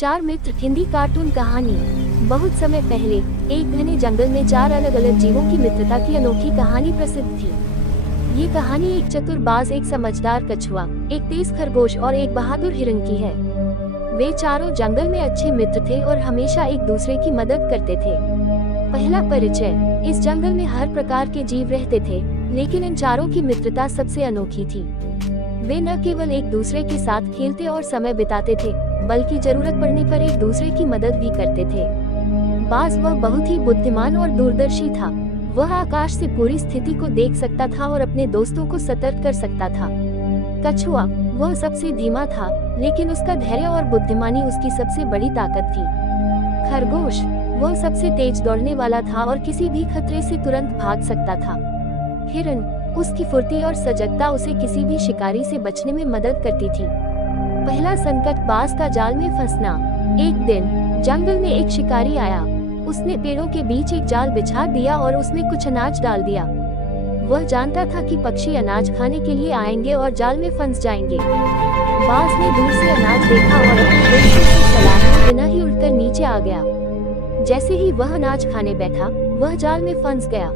चार मित्र हिंदी कार्टून कहानी। बहुत समय पहले एक घने जंगल में चार अलग अलग जीवों की मित्रता की अनोखी कहानी प्रसिद्ध थी। ये कहानी एक चतुर बाज, एक समझदार कछुआ, एक तेज खरगोश और एक बहादुर हिरन की है। वे चारों जंगल में अच्छे मित्र थे और हमेशा एक दूसरे की मदद करते थे। पहला परिचय। इस जंगल में हर प्रकार के जीव रहते थे, लेकिन इन चारों की मित्रता सबसे अनोखी थी। वे न केवल एक दूसरे के साथ खेलते और समय बिताते थे, बल्कि जरूरत पड़ने पर एक दूसरे की मदद भी करते थे। बाज वह बहुत ही बुद्धिमान और दूरदर्शी था। वह आकाश से पूरी स्थिति को देख सकता था और अपने दोस्तों को सतर्क कर सकता था। कछुआ वह सबसे धीमा था, लेकिन उसका धैर्य और बुद्धिमानी उसकी सबसे बड़ी ताकत थी। खरगोश वह सबसे तेज दौड़ने वाला था और किसी भी खतरे से तुरंत भाग सकता था। हिरन उसकी फुर्ती और सजगता उसे किसी भी शिकारी से बचने में मदद करती थी। पहला संकट, बाज का जाल में फंसना। एक दिन जंगल में एक शिकारी आया। उसने पेड़ों के बीच एक जाल बिछा दिया और उसमें कुछ अनाज डाल दिया। वह जानता था कि पक्षी अनाज खाने के लिए आएंगे और जाल में फंस जाएंगे। बाज ने दूर से अनाज देखा और अपनी डंडी से चलाए बिना ही उड़कर नीचे आ गया। जैसे ही वह अनाज खाने बैठा, वह जाल में फंस गया।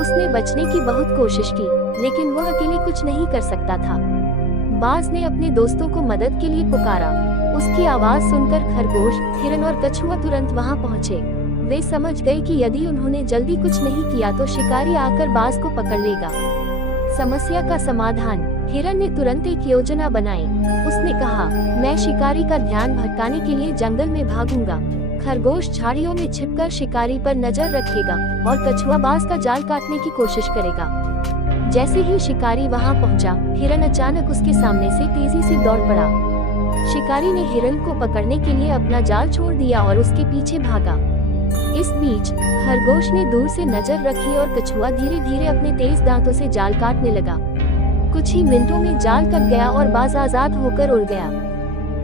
उसने बचने की बहुत कोशिश की, लेकिन वह अकेले कुछ नहीं कर सकता था। बाज ने अपने दोस्तों को मदद के लिए पुकारा। उसकी आवाज सुनकर खरगोश, हिरन और कछुआ तुरंत वहां पहुंचे। वे समझ गए कि यदि उन्होंने जल्दी कुछ नहीं किया तो शिकारी आकर बाज को पकड़ लेगा। समस्या का समाधान। हिरन ने तुरंत एक योजना बनाई। उसने कहा, मैं शिकारी का ध्यान भटकाने के लिए जंगल में भागूंगा। खरगोश झाड़ियों में छिपकर शिकारी पर नजर रखेगा और कछुआ बाज का जाल काटने की कोशिश करेगा। जैसे ही शिकारी वहां पहुंचा, हिरन अचानक उसके सामने से तेजी से दौड़ पड़ा। शिकारी ने हिरन को पकड़ने के लिए अपना जाल छोड़ दिया और उसके पीछे भागा। इस बीच खरगोश ने दूर से नजर रखी और कछुआ धीरे धीरे अपने तेज दांतों से जाल काटने लगा। कुछ ही मिनटों में जाल कट गया और बाज आजाद होकर उड़ गया।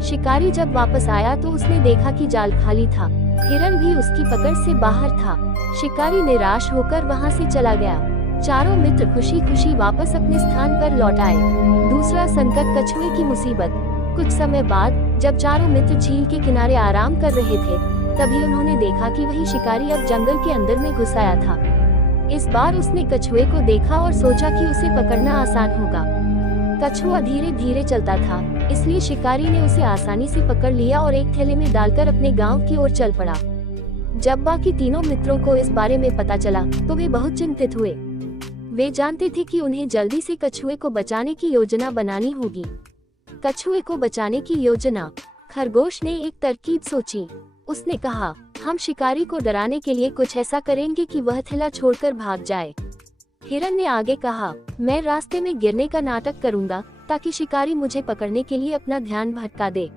शिकारी जब वापस आया तो उसने देखा कि जाल खाली था। हिरन भी उसकी पकड़ से बाहर था। शिकारी निराश होकर वहां से चला गया। चारों मित्र खुशी खुशी वापस अपने स्थान पर लौट आए। दूसरा संकट, कछुए की मुसीबत। कुछ समय बाद जब चारों मित्र झील के किनारे आराम कर रहे थे, तभी उन्होंने देखा कि वही शिकारी अब जंगल के अंदर में घुस आया था। इस बार उसने कछुए को देखा और सोचा कि उसे पकड़ना आसान होगा। कछुआ धीरे धीरे चलता था, इसलिए शिकारी ने उसे आसानी से पकड़ लिया और एक थैले में डालकर अपने गांव की ओर चल पड़ा। जब बाकी तीनों मित्रों को इस बारे में पता चला तो वे बहुत चिंतित हुए। वे जानते थे कि उन्हें जल्दी से कछुए को बचाने की योजना बनानी होगी। कछुए को बचाने की योजना। खरगोश ने एक तरकीब सोची। उसने कहा, हम शिकारी को डराने के लिए कुछ ऐसा करेंगे कि वह थैला छोड़कर भाग जाए। हिरन ने आगे कहा, मैं रास्ते में गिरने का नाटक करूंगा ताकि शिकारी मुझे पकड़ने के लिए अपना ध्यान भटका दे।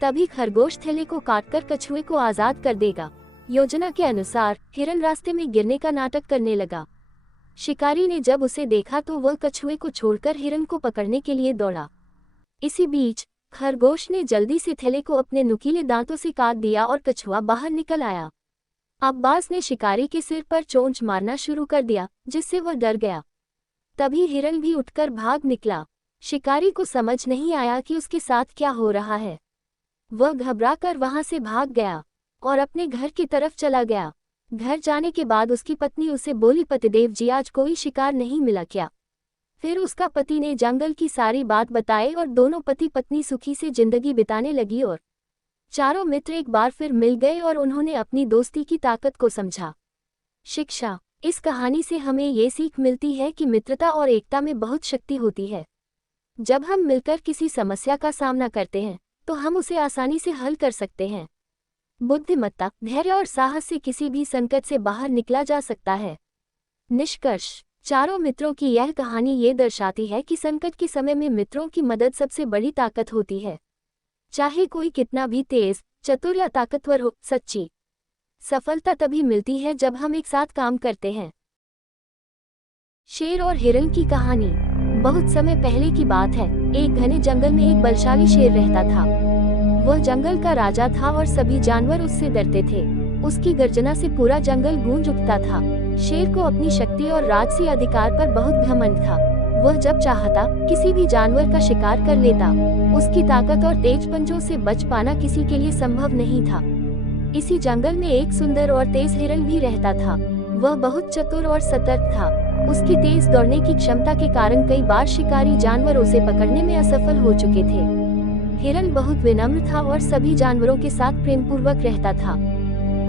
तभी खरगोश थैले को काटकर कछुए को आजाद कर देगा। योजना के अनुसार हिरन रास्ते में गिरने का नाटक करने लगा। शिकारी ने जब उसे देखा तो वह कछुए को छोड़कर हिरन को पकड़ने के लिए दौड़ा। इसी बीच खरगोश ने जल्दी से थैले को अपने नुकीले दांतों से काट दिया और कछुआ बाहर निकल आया। अब बाज ने शिकारी के सिर पर चोंच मारना शुरू कर दिया, जिससे वह डर गया। तभी हिरन भी उठकर भाग निकला। शिकारी को समझ नहीं आया कि उसके साथ क्या हो रहा है। वह घबराकर वहां से भाग गया और अपने घर की तरफ चला गया। घर जाने के बाद उसकी पत्नी उसे बोली, पतिदेव जी, आज कोई शिकार नहीं मिला क्या? फिर उसका पति ने जंगल की सारी बात बताई और दोनों पति पत्नी सुखी से जिंदगी बिताने लगी और चारों मित्र एक बार फिर मिल गए और उन्होंने अपनी दोस्ती की ताकत को समझा। शिक्षा। इस कहानी से हमें ये सीख मिलती है कि मित्रता और एकता में बहुत शक्ति होती है। जब हम मिलकर किसी समस्या का सामना करते हैं तो हम उसे आसानी से हल कर सकते हैं। बुद्धिमत्ता, धैर्य और साहस से किसी भी संकट से बाहर निकला जा सकता है। निष्कर्ष। चारों मित्रों की यह कहानी ये दर्शाती है कि संकट के समय में मित्रों की मदद सबसे बड़ी ताकत होती है। चाहे कोई कितना भी तेज, चतुर या ताकतवर हो, सच्ची सफलता तभी मिलती है जब हम एक साथ काम करते हैं। शेर और हिरन की कहानी। बहुत समय पहले की बात है। एक घने जंगल में एक बलशाली शेर रहता था। वह जंगल का राजा था और सभी जानवर उससे डरते थे। उसकी गर्जना से पूरा जंगल गूंज उठता था। शेर को अपनी शक्ति और राजसी अधिकार पर बहुत घमंड था। वह जब चाहता किसी भी जानवर का शिकार कर लेता। उसकी ताकत और तेज पंजों से बच पाना किसी के लिए संभव नहीं था। इसी जंगल में एक सुंदर और तेज हिरन भी रहता था। वह बहुत चतुर और सतर्क था। उसकी तेज दौड़ने की क्षमता के कारण कई बार शिकारी जानवर उसे पकड़ने में असफल हो चुके थे। हिरन बहुत विनम्र था और सभी जानवरों के साथ प्रेमपूर्वक रहता था।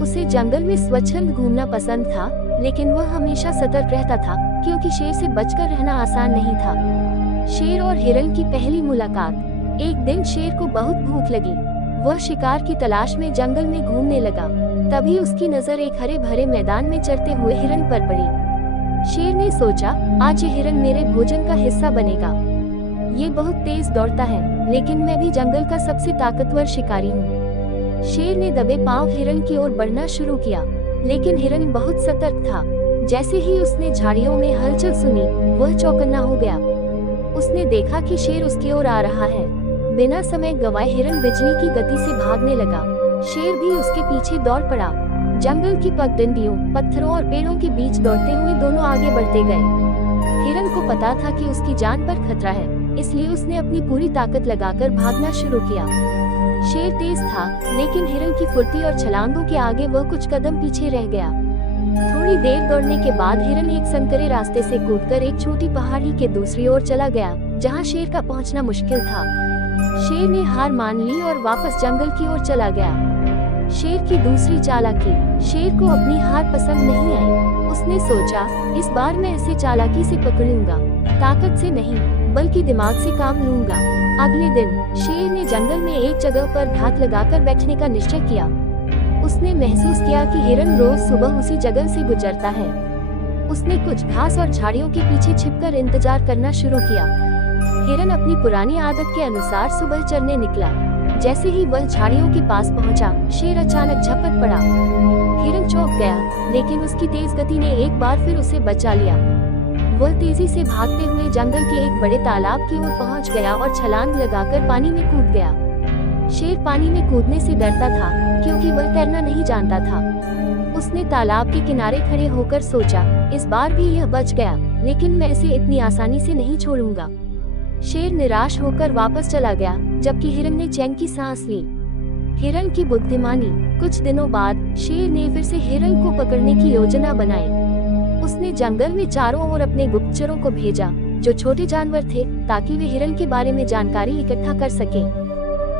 उसे जंगल में स्वच्छंद घूमना पसंद था, लेकिन वह हमेशा सतर्क रहता था क्योंकि शेर से बचकर रहना आसान नहीं था। शेर और हिरन की पहली मुलाकात। एक दिन शेर को बहुत भूख लगी। वह शिकार की तलाश में जंगल में घूमने लगा। तभी उसकी नजर एक हरे भरे मैदान में चरते हुए हिरन पर पड़ी। शेर ने सोचा, आज ये हिरन मेरे भोजन का हिस्सा बनेगा। ये बहुत तेज दौड़ता है, लेकिन मैं भी जंगल का सबसे ताकतवर शिकारी हूँ। शेर ने दबे पांव हिरन की ओर बढ़ना शुरू किया, लेकिन हिरन बहुत सतर्क था। जैसे ही उसने झाड़ियों में हलचल सुनी, वह चौकन्ना हो गया। उसने देखा कि शेर उसकी ओर आ रहा है। बिना समय गंवाए हिरन बिजली की गति से भागने लगा। शेर भी उसके पीछे दौड़ पड़ा। जंगल की पगडंडियों, पत्थरों और पेड़ों के बीच दौड़ते हुए दोनों आगे बढ़ते गए। हिरन को पता था कि उसकी जान पर खतरा है, इसलिए उसने अपनी पूरी ताकत लगाकर भागना शुरू किया। शेर तेज था, लेकिन हिरन की फुर्ती और छलांगों के आगे वह कुछ कदम पीछे रह गया। थोड़ी देर दौड़ने के बाद हिरन एक संकरे रास्ते से कूदकर एक छोटी पहाड़ी के दूसरी ओर चला गया, जहां शेर का पहुंचना मुश्किल था। शेर ने हार मान ली और वापस जंगल की ओर चला गया। शेर की दूसरी चालाकी। शेर को अपनी हार पसंद नहीं आई। उसने सोचा, इस बार मैं इसे चालाकी से पकड़ूंगा, ताकत से नहीं बल्कि दिमाग से काम लूंगा। अगले दिन शेर ने जंगल में एक जगह पर घात लगाकर बैठने का निश्चय किया। उसने महसूस किया कि हिरन रोज सुबह उसी जगह से गुजरता है। उसने कुछ घास और झाड़ियों के पीछे छिपकर इंतजार करना शुरू किया। हिरन अपनी पुरानी आदत के अनुसार सुबह चरने निकला। जैसे ही वह झाड़ियों के पास पहुंचा, शेर अचानक झपट पड़ा। हिरन चौंक गया, लेकिन उसकी तेज गति ने एक बार फिर उसे बचा लिया। वह तेजी से भागते हुए जंगल के एक बड़े तालाब की ओर पहुंच गया और छलांग लगाकर पानी में कूद गया। शेर पानी में कूदने से डरता था, क्योंकि वह तैरना नहीं जानता था। उसने तालाब के किनारे खड़े होकर सोचा, इस बार भी यह बच गया, लेकिन मैं इसे इतनी आसानी से नहीं छोड़ूंगा। शेर निराश होकर वापस चला गया, जबकि हिरन ने चैन की सांस ली। हिरन की बुद्धिमानी। कुछ दिनों बाद शेर ने फिर से हिरन को पकड़ने की योजना बनाई। उसने जंगल में चारों ओर अपने गुप्तचरों को भेजा, जो छोटे जानवर थे, ताकि वे हिरन के बारे में जानकारी इकट्ठा कर सकें।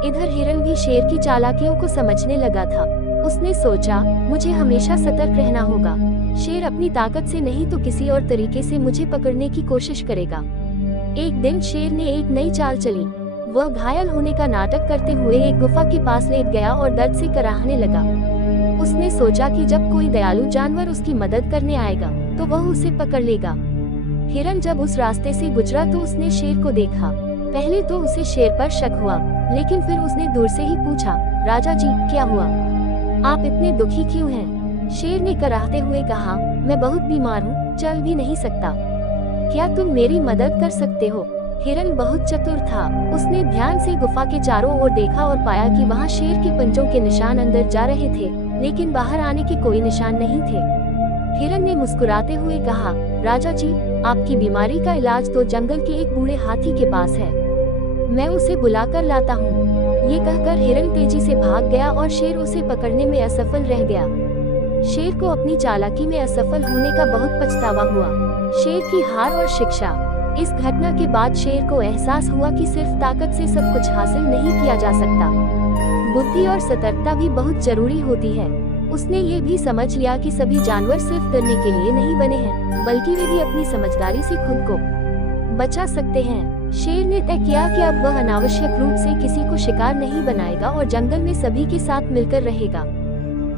इधर हिरन भी शेर की चालाकियों को समझने लगा था। उसने सोचा, मुझे हमेशा सतर्क रहना होगा। शेर अपनी ताकत से नहीं तो किसी और तरीके से मुझे पकड़ने की कोशिश करेगा। एक दिन शेर ने एक नई चाल चली। वह घायल होने का नाटक करते हुए एक गुफा के पास लेट गया और दर्द से कराहने लगा। उसने सोचा कि जब कोई दयालु जानवर उसकी मदद करने आएगा, तो वह उसे पकड़ लेगा। हिरन जब उस रास्ते से गुजरा तो उसने शेर को देखा। पहले तो उसे शेर पर शक हुआ, लेकिन फिर उसने दूर से ही पूछा, राजा जी, क्या हुआ? आप इतने दुखी क्यों हैं? शेर ने कराहते हुए कहा, मैं बहुत बीमार हूँ, चल भी नहीं सकता। क्या तुम मेरी मदद कर सकते हो? हिरन बहुत चतुर था। उसने ध्यान से गुफा के चारों ओर देखा और पाया कि वहाँ शेर के पंजों के निशान अंदर जा रहे थे, लेकिन बाहर आने के कोई निशान नहीं थे। हिरन ने मुस्कुराते हुए कहा, राजा जी, आपकी बीमारी का इलाज तो जंगल के एक बूढ़े हाथी के पास है, मैं उसे बुलाकर लाता हूँ। ये कहकर हिरन तेजी से भाग गया और शेर उसे पकड़ने में असफल रह गया। शेर को अपनी चालाकी में असफल होने का बहुत पछतावा हुआ। शेर की हार और शिक्षा। इस घटना के बाद शेर को एहसास हुआ कि सिर्फ ताकत से सब कुछ हासिल नहीं किया जा सकता। बुद्धि और सतर्कता भी बहुत जरूरी होती है। उसने ये भी समझ लिया कि सभी जानवर सिर्फ डरने के लिए नहीं बने हैं, बल्कि वे भी अपनी समझदारी से खुद को बचा सकते हैं। शेर ने तय किया कि अब वह अनावश्यक रूप से किसी को शिकार नहीं बनाएगा और जंगल में सभी के साथ मिलकर रहेगा।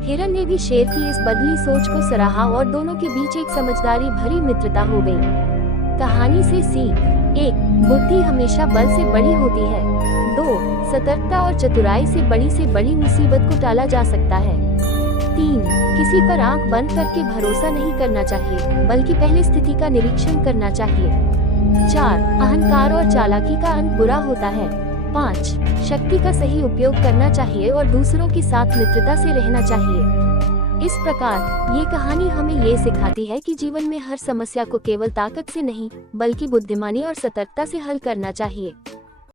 हिरन ने भी शेर की इस बदली सोच को सराहा और दोनों के बीच एक समझदारी भरी मित्रता हो गई। कहानी से सीख। 1. बुद्धि हमेशा बल से बड़ी होती है। 2. सतर्कता और चतुराई से बड़ी मुसीबत को टाला जा सकता है। 3. किसी पर आंख बंद करके भरोसा नहीं करना चाहिए, बल्कि पहले स्थिति का निरीक्षण करना चाहिए। 4. अहंकार और चालाकी का अंत बुरा होता है। 5. शक्ति का सही उपयोग करना चाहिए और दूसरों के साथ मित्रता से रहना चाहिए। इस प्रकार ये कहानी हमें ये सिखाती है कि जीवन में हर समस्या को केवल ताकत से नहीं बल्कि बुद्धिमानी और सतर्कता से हल करना चाहिए।